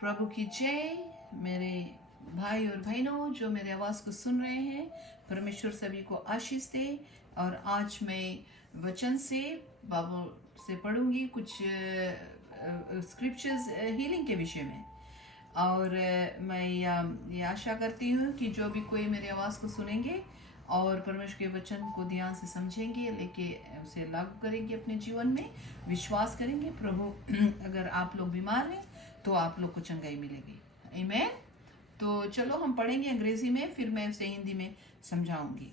प्रभु की जय। मेरे भाई और बहनों जो मेरे आवाज़ को सुन रहे हैं, परमेश्वर सभी को आशीष दे। और आज मैं वचन से बाइबल से पढ़ूंगी कुछ स्क्रिप्चर्स हीलिंग के विषय में। और मैं ये आशा करती हूँ कि जो भी कोई मेरी आवाज़ को सुनेंगे और परमेश्वर के वचन को ध्यान से समझेंगे, लेके उसे लागू करेंगे अपने जीवन में, विश्वास करेंगे। प्रभु अगर आप लोग बीमार हैं तो आप लोग को चंगाई मिलेगी। आमीन। तो चलो हम पढ़ेंगे अंग्रेजी में, फिर मैं उसे हिंदी में समझाऊंगी।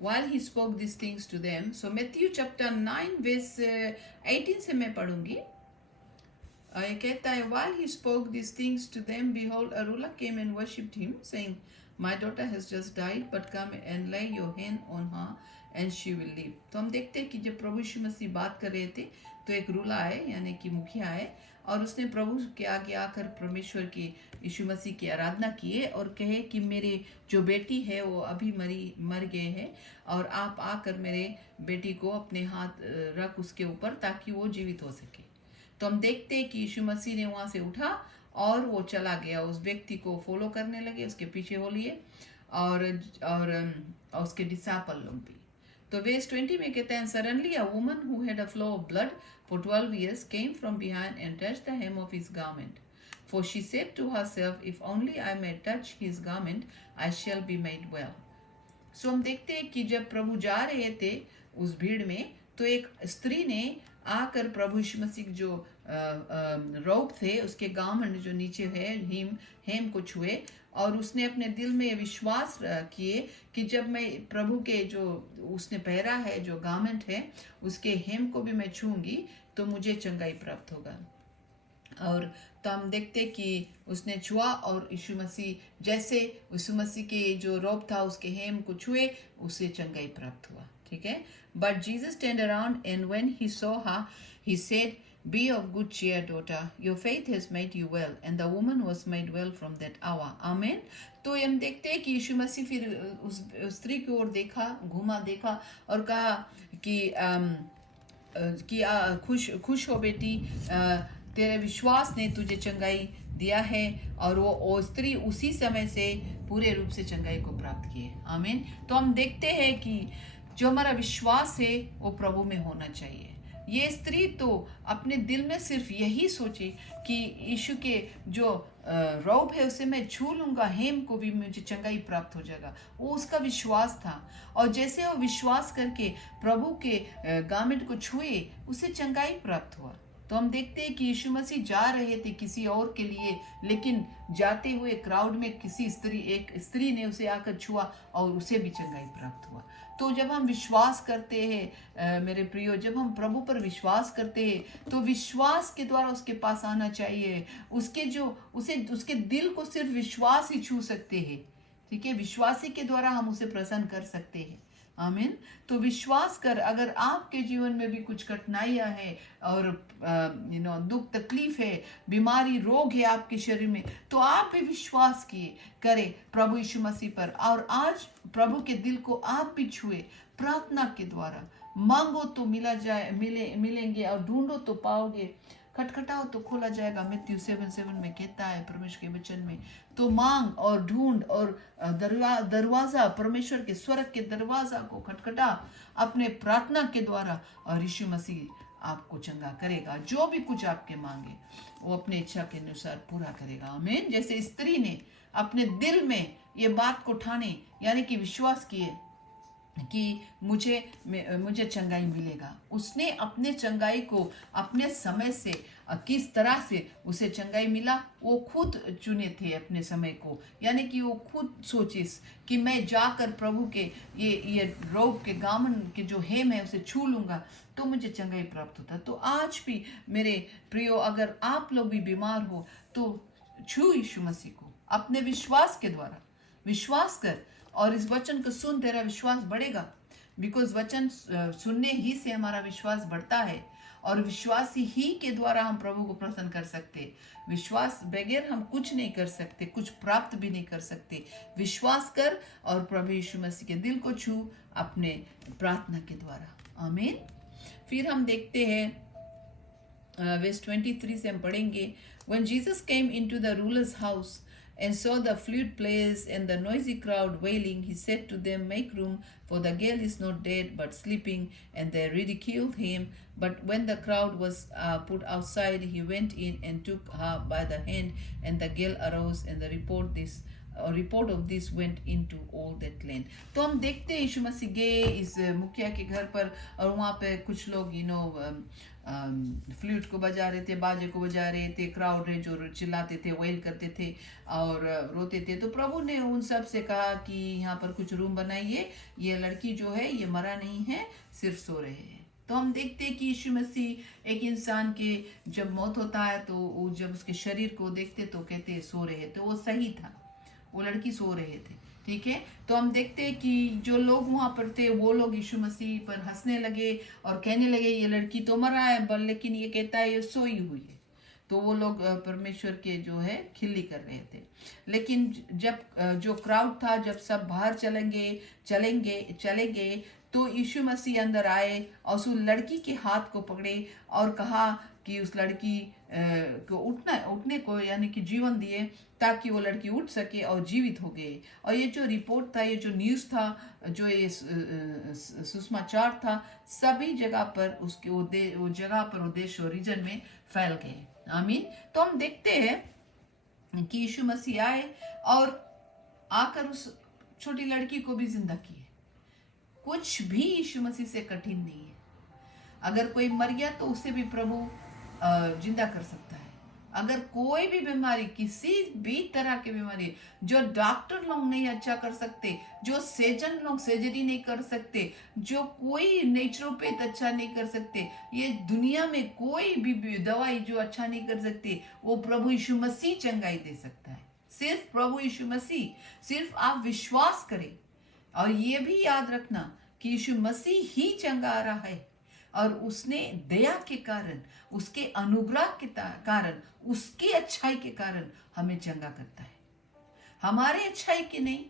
While he spoke these things to them, so Matthew chapter 9 verse 18 से मैं पढ़ूंगी। ये कहता है, while he spoke these things to them, behold, a ruler came and worshipped him, saying, My daughter has just died, but come and lay your hand on her and she will live. तो हम देखते हैं कि जब प्रभु यीशु मसीह बात कर रहे थे तो एक रूला आए, यानी कि मुखिया आए, और उसने प्रभु के आगे आकर परमेश्वर की यीशु मसीह की आराधना किए और कहे कि मेरे जो बेटी है वो अभी मर गए हैं, और आप आकर मेरे बेटी को अपने हाथ रख उसके ऊपर ताकि वो जीवित हो सके। तो हम देखते हैं कि यीशु मसीह ने वहाँ से उठा और वो चला गया, उस व्यक्ति को फॉलो करने लगे, उसके पीछे हो लिए, और उसके डिसाइपल लोग भी। तो वर्स 20 में कहते हैं, suddenly a woman who had a flow of blood for 12 years came from behind and touched the hem of his garment, for she said to herself, if only I may touch his garment I shall be made well. So हम देखते हैं कि जब प्रभु जा रहे थे उस भीड़ में, तो एक स्त्री ने आकर प्रभु यीशु मसीह जो रोब थे उसके गारमेंट जो नीचे है हेम को छुए, और उसने अपने दिल में विश्वास किए कि जब मैं प्रभु के जो उसने पहरा है जो गारमेंट है उसके हेम को भी मैं छूंगी तो मुझे चंगाई प्राप्त होगा। और तो हम देखते कि उसने छुआ और यीशु मसीह जैसे यीशु मसीह के जो रोब था उसके हेम को छुए, उसे चंगाई प्राप्त हुआ। ठीक है। But Jesus turned around and when he saw her he said, Be of good cheer, daughter. Your faith has made you well. And the woman was made well from that hour. Amen. तो हम देखते हैं कि यीशु मसीह फिर उस स्त्री की ओर देखा, घूमा देखा और कहा कि खुश हो बेटी, तेरे विश्वास ने तुझे चंगाई दिया है। और वो स्त्री उसी समय से पूरे रूप से चंगाई को प्राप्त किए। आमीन। तो हम देखते हैं कि जो हमारा विश्वास है वो प्रभु में होना चाहिए। ये स्त्री तो अपने दिल में सिर्फ यही सोचे कि यीशु के जो रोब है उसे मैं छू लूँगा, हेम को भी मुझे चंगाई प्राप्त हो जाएगा। वो उसका विश्वास था, और जैसे वो विश्वास करके प्रभु के गारमेंट को छुए उसे चंगाई प्राप्त हुआ। तो हम देखते हैं कि यीशु मसीह जा रहे थे किसी और के लिए, लेकिन जाते हुए क्राउड में एक स्त्री ने उसे आकर छुआ और उसे भी चंगाई प्राप्त हुआ। तो जब हम विश्वास करते हैं मेरे प्रियो, जब हम प्रभु पर विश्वास करते हैं तो विश्वास के द्वारा उसके पास आना चाहिए। उसके दिल को सिर्फ विश्वास ही छू सकते हैं। ठीक है। विश्वासी के द्वारा हम उसे प्रसन्न कर सकते हैं। आमीन। तो विश्वास कर, अगर आपके जीवन में भी कुछ कठिनाइयां हैं और दुख तकलीफ है, बीमारी रोग है आपके शरीर में, तो आप भी विश्वास करें प्रभु यीशु मसीह पर, और आज प्रभु के दिल को आप भी छुए प्रार्थना के द्वारा। मांगो तो मिलेंगे, और ढूंढो तो पाओगे, खटखटाओ तो खोला जाएगा। मत्ती 7:7 में कहता है परमेश्वर के वचन में। तो मांग और ढूंढ और दरवाजा, परमेश्वर के स्वर्ग के दरवाजा को खटखटा अपने प्रार्थना के द्वारा, और यीशु मसीह आपको चंगा करेगा। जो भी कुछ आपके मांगे वो अपने इच्छा के अनुसार पूरा करेगा। आमीन। जैसे स्त्री ने अपने दिल में ये बात को ठाने, यानी कि विश्वास किए कि मुझे चंगाई मिलेगा। उसने अपने चंगाई को अपने समय से किस तरह से उसे चंगाई मिला वो खुद चुने थे अपने समय को, यानी कि वो खुद सोचे कि मैं जाकर प्रभु के ये रोग के गामन के जो हेम है उसे छू लूँगा तो मुझे चंगाई प्राप्त होता। तो आज भी मेरे प्रियो, अगर आप लोग भी बीमार हो तो छू यीशु मसीह को अपने विश्वास के द्वारा। विश्वास कर और इस वचन को सुन, तेरा विश्वास बढ़ेगा। बिकॉज वचन सुनने ही से हमारा विश्वास बढ़ता है, और विश्वास ही के द्वारा हम प्रभु को प्रसन्न कर सकते। विश्वास बगैर हम कुछ नहीं कर सकते, कुछ प्राप्त भी नहीं कर सकते। विश्वास कर और प्रभु यीशु मसीह के दिल को छू अपने प्रार्थना के द्वारा। आमीन। फिर हम देखते हैं verse 23 से हम पढ़ेंगे, when Jesus came into the ruler's house and saw the flute players and the noisy crowd wailing, he said to them, make room, for the girl is not dead but sleeping. And they ridiculed him. But when the crowd was put outside, he went in and took her by the hand, and the girl arose, and the report of this went into all that land. तो हम देखते हैं यीशु मसीह गए इस मुखिया के घर पर, और वहाँ पे कुछ लोग फ्लूट को बजा रहे थे, बाजे को बजा रहे थे, क्राउड है जो चिल्लाते थे, वेल करते थे और रोते थे। तो प्रभु ने उन सब से कहा कि यहाँ पर कुछ रूम बनाइए, ये लड़की जो है ये मरा नहीं है, सिर्फ सो रहे हैं। तो हम देखते हैं कि यीशु मसीह एक इंसान के जब मौत होता है तो वो जब उसके शरीर को देखते तो कहते हैं सो रहे, तो वो सही था, वो लड़की सो रहे थे, ठीक है। तो हम देखते हैं कि जो लोग वहां पर थे वो लोग यीशु मसीह पर हंसने लगे और कहने लगे ये लड़की तो मरा है, लेकिन ये कहता है ये सोई हुई है। तो वो लोग परमेश्वर के जो है खिल्ली कर रहे थे। लेकिन जब जो क्राउड था, जब सब बाहर चले गए तो यीशु मसीह अंदर आए और उस लड़की के हाथ को पकड़े और कहा कि उस लड़की को उठने को यानी कि जीवन दिए, ताकि वो लड़की उठ सके और जीवित हो गए। और ये जो रिपोर्ट था, ये जो न्यूज़ था, जो ये सुसमाचार था, सभी जगह पर उसके वो जगह पर वो देश और रीजन में फैल गए। आमीन। तो हम देखते हैं कि यीशु मसीह आए और आकर उस छोटी लड़की को भी जिंदा किए। कुछ भी यीशु मसीह से कठिन नहीं है। अगर कोई मर गया तो उसे भी प्रभु जिंदा कर सकता है। अगर कोई भी बीमारी, किसी भी तरह की बीमारी जो डॉक्टर लोग नहीं अच्छा कर सकते, जो सर्जन लोग सर्जरी नहीं कर सकते, जो कोई नेचुरोपैथ अच्छा नहीं कर सकते, ये दुनिया में कोई भी दवाई जो अच्छा नहीं कर सकते, वो प्रभु यीशु मसीह चंगाई दे सकता है। सिर्फ प्रभु यीशु मसीह, सिर्फ आप विश्वास करें और ये भी याद रखना कि यीशु मसीह ही चंगा रहा है और उसने दया के कारण, उसके अनुग्रह के कारण, उसकी अच्छाई के कारण हमें चंगा करता है। हमारे अच्छाई के नहीं,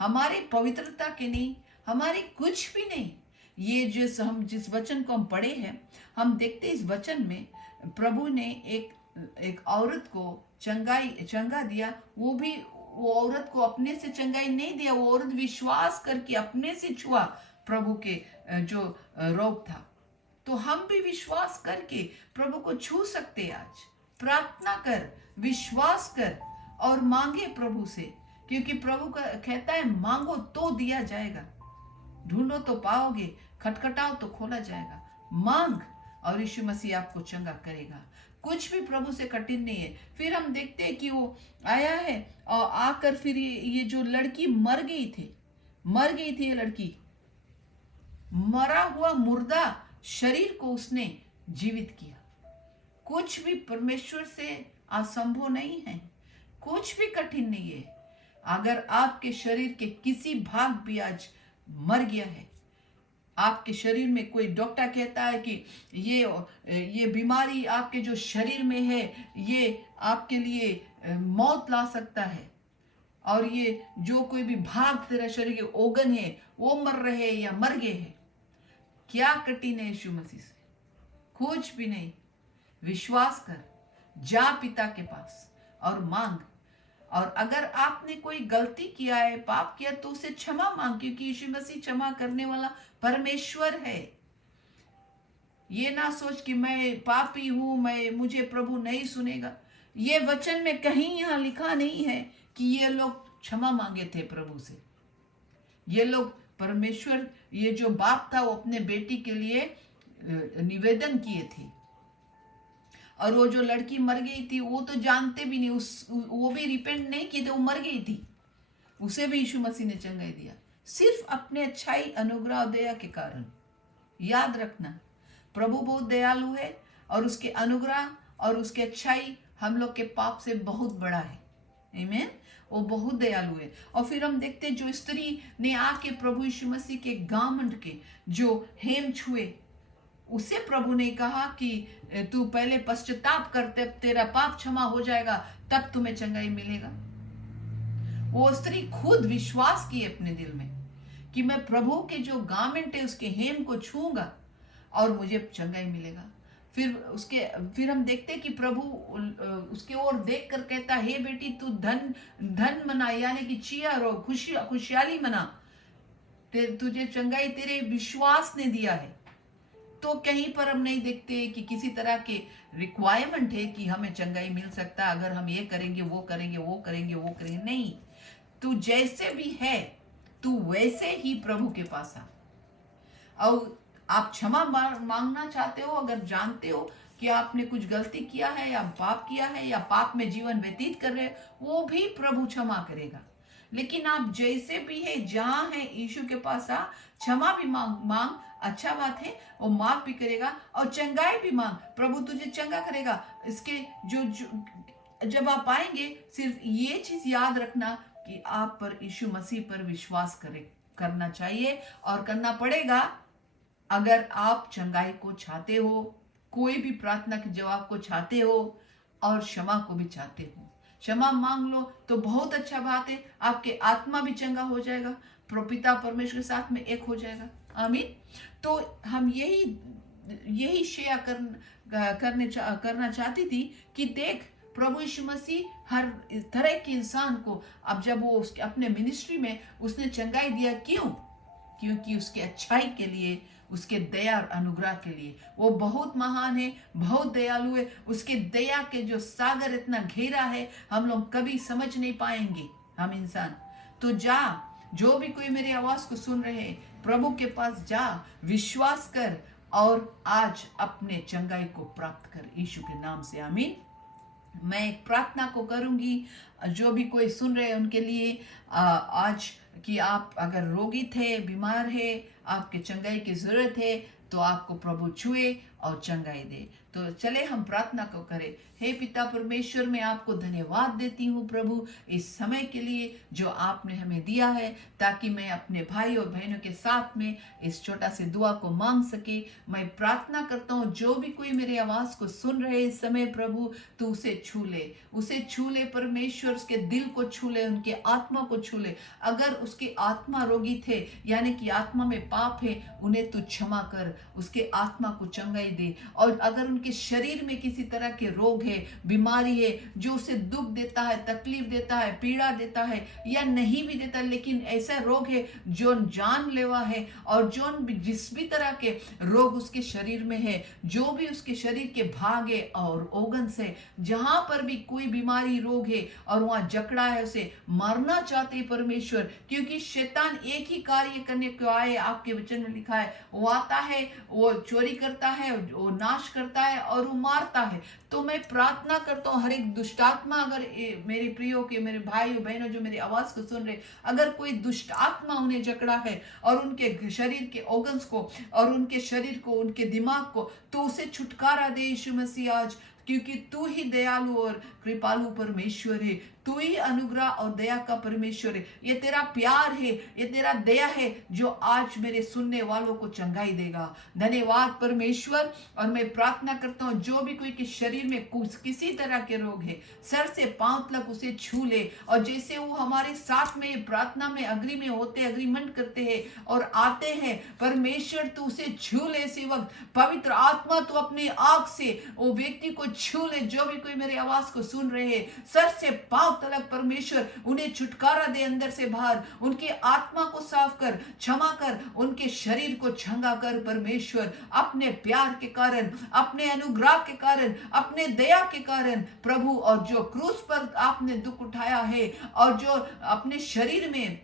हमारे पवित्रता के नहीं, हमारे कुछ भी नहीं। ये जिस वचन को हम पढ़े हैं, हम देखते इस वचन में प्रभु ने एक औरत को चंगा दिया। वो औरत को अपने से चंगाई नहीं दिया, वो औरत विश्वास करके अपने से छुआ प्रभु के जो रोग था। तो हम भी विश्वास करके प्रभु को छू सकते। आज प्रार्थना कर, विश्वास कर और मांगे प्रभु से, क्योंकि प्रभु का कहता है मांगो तो दिया जाएगा, ढूंढो तो पाओगे, खटखटाओ तो खोला जाएगा। मांग और यीशु मसीह आपको चंगा करेगा। कुछ भी प्रभु से कठिन नहीं है। फिर हम देखते हैं कि वो आया है और आकर फिर ये जो लड़की मर गई थी ये लड़की, मरा हुआ मुर्दा शरीर को उसने जीवित किया। कुछ भी परमेश्वर से असंभव नहीं है, कुछ भी कठिन नहीं है। अगर आपके शरीर के किसी भाग भी आज मर गया है, आपके शरीर में कोई डॉक्टर कहता है कि ये बीमारी आपके जो शरीर में है ये आपके लिए मौत ला सकता है, और ये जो कोई भी भाग तेरा शरीर के organ है वो मर रहे या मर गए हैं, क्या कठिन है यीशु मसीह से? कुछ भी नहीं। विश्वास कर, जा पिता के पास और मांग। और अगर आपने कोई गलती किया है, पाप किया, तो उसे क्षमा मांग, क्योंकि यीशु मसीह क्षमा करने वाला परमेश्वर है। ये ना सोच कि मैं पापी हूं, मुझे प्रभु नहीं सुनेगा। ये वचन में कहीं यहाँ लिखा नहीं है कि ये लोग क्षमा मांगे थे प्रभु से। ये लोग परमेश्वर, ये जो बाप था वो अपने बेटी के लिए निवेदन किए थे। और वो जो लड़की मर गई थी वो तो जानते भी नहीं, वो भी रिपेंट नहीं किए थे, वो मर गई थी, उसे भी यीशु मसीह ने चंगाई दिया, सिर्फ अपने अच्छाई, अनुग्रह, दया के कारण। याद रखना, प्रभु बहुत दयालु है और उसके अनुग्रह और उसके अच्छाई हम लोग के पाप से बहुत बड़ा है। आमीन। वो बहुत दयालु है। और फिर हम देखते हैं जो स्त्री ने आके प्रभु यीशु मसीह के गामंड के जो हेम छुए, उसे प्रभु ने कहा कि तू पहले पश्चाताप कर, तेरा पाप क्षमा हो जाएगा, तब तुम्हें चंगाई मिलेगा। वो स्त्री खुद विश्वास की अपने दिल में कि मैं प्रभु के जो गारमेंट है उसके हेम को छूंगा और मुझे चंगाई मिलेगा। फिर हम देखते कि प्रभु उसके ओर देख कर कहता, हे बेटी तू धन धन मना, यानी कि चियर और खुशहाली मना, तुझे चंगाई तेरे विश्वास ने दिया है। तो कहीं पर हम नहीं देखते कि किसी तरह के रिक्वायरमेंट है कि हमें चंगाई मिल सकता है अगर हम ये करेंगे वो करेंगे वो करेंगे वो करेंगे। नहीं, तू जैसे भी है तू वैसे ही प्रभु के पास आ। और आप क्षमा मांगना चाहते हो, अगर जानते हो कि आपने कुछ गलती किया है या पाप किया है या पाप में जीवन व्यतीत कर रहे हैं, वो भी प्रभु क्षमा करेगा। लेकिन आप जैसे भी है, जहां है, यीशु के पास आ, क्षमा भी मांग, अच्छा बात है, वो माफ भी करेगा। और चंगाई भी मांग, प्रभु तुझे चंगा करेगा। इसके जब आप आएंगे, सिर्फ ये चीज याद रखना कि आप पर, यीशु मसीह पर विश्वास करना चाहिए और करना पड़ेगा। अगर आप चंगाई को चाहते हो, कोई भी प्रार्थना के जवाब को चाहते हो और क्षमा को भी चाहते हो, क्षमा मांग लो तो बहुत अच्छा बात है, आपके आत्मा भी चंगा हो जाएगा, पिता परमेश्वर के साथ में एक हो जाएगा। आमीन। तो हम यही शेयर करना चाहती थी कि देख, प्रभु यीशु मसीह हर तरह के इंसान को, अब जब वो उसके अपने मिनिस्ट्री में उसने चंगाई दिया, क्योंकि उसके अच्छाई के लिए, उसके दया और अनुग्रह के लिए। वो बहुत महान है, बहुत दयालु है। उसके दया के जो सागर इतना घेरा है, हम लोग कभी समझ नहीं पाएंगे, हम इंसान। तो जा, जो भी कोई मेरी आवाज को सुन रहे हैं, प्रभु के पास जा, विश्वास कर और आज अपने चंगाई को प्राप्त कर, यीशु के नाम से। आमीन। मैं एक प्रार्थना को करूंगी, जो भी कोई सुन रहे हैं उनके लिए आज, कि आप अगर रोगी थे, बीमार है, आपके चंगाई की जरूरत है, तो आपको प्रभु छुए और चंगाई दे। तो चले हम प्रार्थना को करें। हे पिता परमेश्वर, मैं आपको धन्यवाद देती हूँ प्रभु, इस समय के लिए जो आपने हमें दिया है, ताकि मैं अपने भाई और बहनों के साथ में इस छोटा से दुआ को मांग सके। मैं प्रार्थना करता हूँ, जो भी कोई मेरी आवाज को सुन रहे इस समय, प्रभु तू उसे छू ले परमेश्वर, उसके दिल को छू ले, उनके आत्मा को छू ले। अगर उसकी आत्मा रोगी थे, यानी कि आत्मा में पाप है, उन्हें तू क्षमा कर, उसके आत्मा को चंगाई दे। और अगर उनके शरीर में किसी तरह के रोग है, बीमारी है, जो उसे दुख देता है, तकलीफ देता है, पीड़ा देता है, या नहीं भी देता, लेकिन ऐसा रोग है जो जानलेवा है, और जो जिस भी तरह के रोग उसके शरीर में है, जो भी उसके शरीर के भाग है और ऑर्गन से, जहां पर भी कोई बीमारी, रोग है और वहां जकड़ा है, उसे मारना चाहते परमेश्वर, क्योंकि शैतान एक ही कार्य करने को आए। आपके वचन में लिखा है, वो आता है, वो चोरी करता है, वो नाश करता है और वो मारता है। तो मैं प्रार्थना करता हूँ, हर एक दुष्ट आत्मा, अगर मेरे प्रियो के, मेरे भाई और बहनों जो मेरी आवाज को सुन रहे, अगर कोई दुष्ट आत्मा उन्हें जकड़ा है और उनके शरीर के ऑर्गन्स को और उनके शरीर को, उनके दिमाग को, तो उसे छुटकारा दे यीशु मसीह आज, क्योंकि तू ही दयालु और कृपालु परमेश्वर है, तू ही अनुग्रह और दया का परमेश्वर है। ये तेरा प्यार है, ये तेरा दया है जो आज मेरे सुनने वालों को चंगाई देगा। धन्यवाद परमेश्वर। और मैं प्रार्थना करता हूँ, जो भी कोई के शरीर में किसी तरह के रोग है, सर से पांव तक उसे छू ले। और जैसे वो हमारे साथ में प्रार्थना में अग्रीमेंट करते हैं और आते हैं, परमेश्वर तू उसे छू ले। इसी वक्त पवित्र आत्मा तू अपनी आंख से वो व्यक्ति को छू ले, जो भी कोई मेरी आवाज को सुन रहे हैं, सर से पांव तलक परमेश्वर उन्हें छुटकारा दे, अंदर से बाहर उनके आत्मा को साफ कर, क्षमा कर, उनके शरीर को चंगा कर परमेश्वर, अपने प्यार के कारण, अपने अनुग्रह के कारण, अपने दया के कारण प्रभु। और जो क्रूस पर आपने दुख उठाया है और जो अपने शरीर में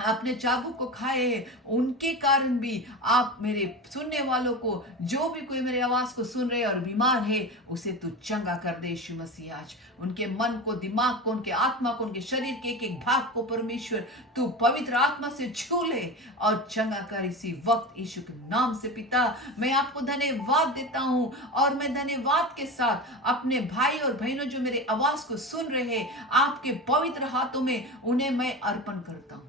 आपने चाबुक को खाए हैं, उनके कारण भी आप मेरे सुनने वालों को, जो भी कोई मेरी आवाज को सुन रहे और बीमार है, उसे तू चंगा कर दे यीशु मसीह। आज उनके मन को, दिमाग को, उनके आत्मा को, उनके शरीर के एक एक भाग को परमेश्वर तू पवित्र आत्मा से छू ले और चंगा कर इसी वक्त यीशु के नाम से। पिता, मैं आपको धन्यवाद देता हूं और मैं धन्यवाद के साथ अपने भाई और बहनों जो मेरे आवाज को सुन रहे हैं, आपके पवित्र हाथों में उन्हें मैं अर्पण करता हूं।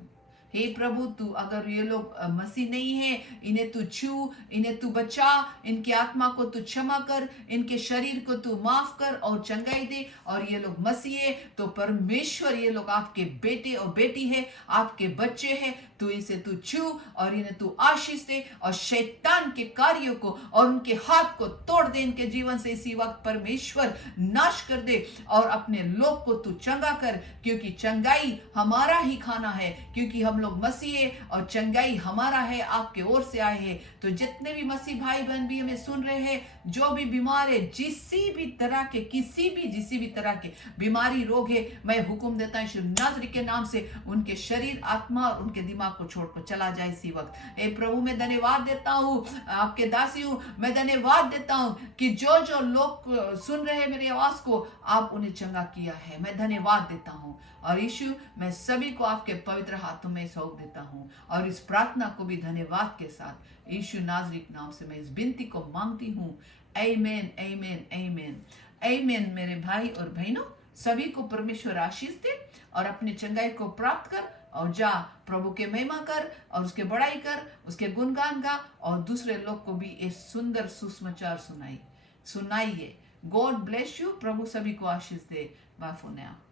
हे प्रभु, तू, अगर ये लोग मसीह नहीं है, इन्हें तू छू, इन्हें तू बचा, इनकी आत्मा को तू क्षमा कर, इनके शरीर को तू माफ कर और चंगाई दे। और ये लोग मसीह है तो परमेश्वर, ये लोग आपके बेटे और बेटी है, आपके बच्चे हैं, तू इसे तू छू और इन्हें तू आशीष दे और शैतान के कार्यों को और उनके हाथ को तोड़ दे इनके जीवन से इसी वक्त परमेश्वर नाश कर दे और अपने लोग को तू चंगा कर, क्योंकि चंगाई हमारा ही खाना है, क्योंकि हम लोग मसीह है और चंगाई हमारा है, आपके ओर से आए हैं। तो जितने भी मसीह भाई बहन भी हमें सुन रहे हैं, जो भी बीमार है, किसी भी तरह के बीमारी रोग है, मैं हुक्म देता हूं यीशु नासरी के नाम से उनके शरीर आत्मा और उनके दिमाग को छोड़कर चला जाए इसी वक्त। ए प्रभु मैं धन्यवाद देता हूँ, आपके दासी हूँ, मैं धन्यवाद देता हूँ कि जो जो लोग सुन रहे हैं मेरी आवाज को, आप उन्हें चंगा किया है। मैं धन्यवाद देता हूँ और यीशु मैं सभी को आपके पवित्र हाथों में सौंप देता हूँ और इस प्रार्थना को भी धन्यवाद के साथ यीशु नासरी के नाम से मैं इस विनती को मांगती हूँ। आमीन आमीन आमीन आमीन। मेरे भाई और बहनों, सभी को परमेश्वर आशीष दे और अपनी चंगाई को प्राप्त कर और जा प्रभु के महिमा कर और उसके बड़ाई कर, उसके गुणगान गा और दूसरे लोग को भी ये सुंदर सुसमाचार सुनाइए। God bless you. प्रभु सभी को आशीष दे। Bye for now.